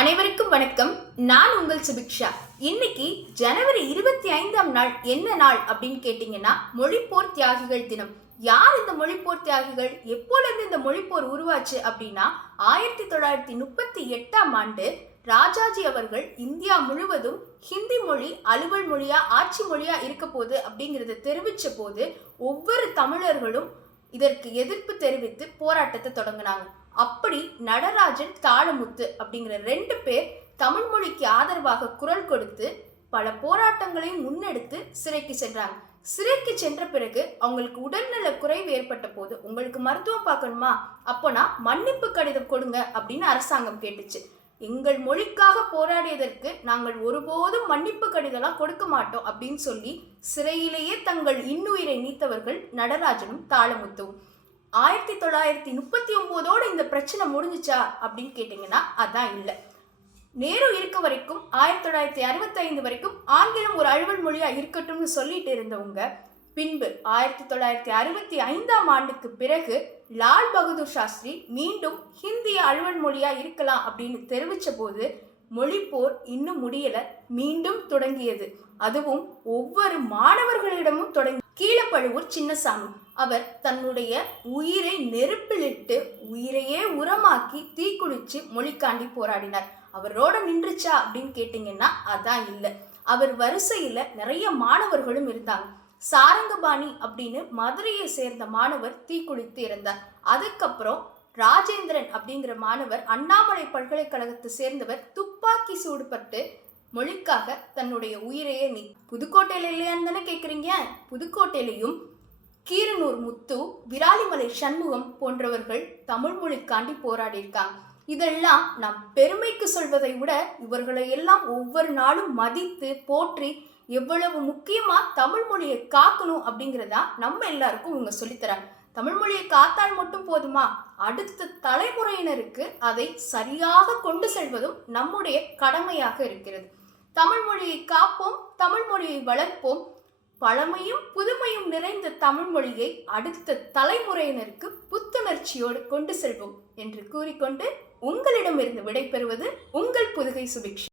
அனைவருக்கும் வணக்கம். நான் உங்கள் சுபிக்ஷா. இன்னைக்கு ஜனவரி 25ஆம் நாள் என்ன நாள் அப்படின்னு கேட்டீங்கன்னா, மொழிப்போர் தியாகிகள் தினம். யார் இந்த மொழிப்போர் தியாகிகள்? எப்போலேருந்து இந்த மொழிப்போர் உருவாச்சு அப்படின்னா 1938ஆம் ஆண்டு ராஜாஜி அவர்கள் இந்தியா முழுவதும் ஹிந்தி மொழி அலுவல் மொழியா ஆட்சி மொழியா இருக்க போகுது அப்படிங்கிறத தெரிவிச்ச போது ஒவ்வொரு தமிழர்களும் இதற்கு எதிர்ப்பு தெரிவித்து போராட்டத்தை தொடங்கினாங்க. அப்படி நடராஜன், தாளமுத்து அப்படிங்கிற 2 பேர் தமிழ் மொழிக்கு ஆதரவாக குரல் கொடுத்து பல போராட்டங்களையும் முன்னெடுத்து சிறைக்கு சென்றாங்க. சிறைக்கு சென்ற பிறகு அவங்களுக்கு உடல்நல குறைவு ஏற்பட்ட போது, உங்களுக்கு மருத்துவம் பார்க்கணுமா, அப்போனா மன்னிப்பு கடிதம் கொடுங்க அப்படின்னு அரசாங்கம் கேட்டுச்சு. எங்கள் மொழிக்காக போராடியதற்கு நாங்கள் ஒருபோதும் மன்னிப்பு கடிதம்லாம் கொடுக்க மாட்டோம் அப்படின்னு சொல்லி சிறையிலேயே தங்கள் இன்னுயிரை நீத்தவர்கள் நடராஜனும் தாளமுத்துவும். 1939ஓட இந்த பிரச்சனை முடிஞ்சிச்சா அப்படின்னு கேட்டீங்கன்னா அதான் இல்லை. நேரு இருக்க வரைக்கும் 1965 வரைக்கும் ஆங்கிலம் ஒரு அலுவல் மொழியா இருக்கட்டும்னு சொல்லிட்டு இருந்தவங்க பின்பு 1965ஆம் ஆண்டுக்கு பிறகு லால் பகதூர் சாஸ்திரி மீண்டும் ஹிந்திய அலுவல் மொழியா இருக்கலாம் அப்படின்னு தெரிவிச்ச போது மொழிப்போர் இன்னும் முடியல, மீண்டும் தொடங்கியது. அதுவும் ஒவ்வொரு மாணவர்களிடமும் தொடங்கி. கீழப்பழுவூர் சின்னசாமி அவர் தன்னுடைய உயிரை நெருப்பிலிட்டு உயிரையே உரமாக்கி தீக்குளிச்சு மொழிக்காண்டி போராடினார். அவரோட நின்றுச்சா அப்படின்னு கேட்டீங்கன்னா அதான் இல்லை. அவர் வரிசையில நிறைய மாணவர்களும் இருந்தாங்க. சாரங்கபாணி அப்படின்னு மதுரையை சேர்ந்த மாணவர் தீக்குளித்து இறந்தார். அதுக்கப்புறம் ராஜேந்திரன் அப்படிங்கிற மாணவர் அண்ணாமலை பல்கலைக்கழகத்தை சேர்ந்தவர் துப்பாக்கி சூடுபட்டு மொழிக்காக தன்னுடைய உயிரையே புதுக்கோட்டையில இல்லையான்னு தானே கேட்குறீங்க. புதுக்கோட்டையிலையும் கீரனூர் முத்து, விராலிமலை சண்முகம் போன்றவர்கள் தமிழ் மொழிக்காண்டி போராடி இருக்காங்க. இதெல்லாம் நாம் பெருமைக்கு சொல்வதை விட இவர்களை எல்லாம் ஒவ்வொரு நாளும் மதித்து போற்றி எவ்வளவு முக்கியமா தமிழ் மொழியை காக்கணும் அப்படிங்கிறதா நம்ம எல்லாருக்கும் இவங்க சொல்லித்தராங்க. தமிழ் மொழியை காத்தால் மட்டும் போதுமா, அடுத்த தலைமுறையினருக்கு அதை சரியாக கொண்டு செல்வதும் நம்முடைய கடமையாக இருக்கிறது. தமிழ் மொழியை காப்போம், தமிழ் மொழியை வளர்ப்போம். பழமையும் புதுமையும் நிறைந்த தமிழ் மொழியை அடுத்த தலைமுறையினருக்கு புத்துணர்ச்சியோடு கொண்டு செல்வோம் என்று கூறிக்கொண்டு உங்களிடமிருந்து விடைபெறுவது உங்கள் புதுகை சுபிக்ஷா.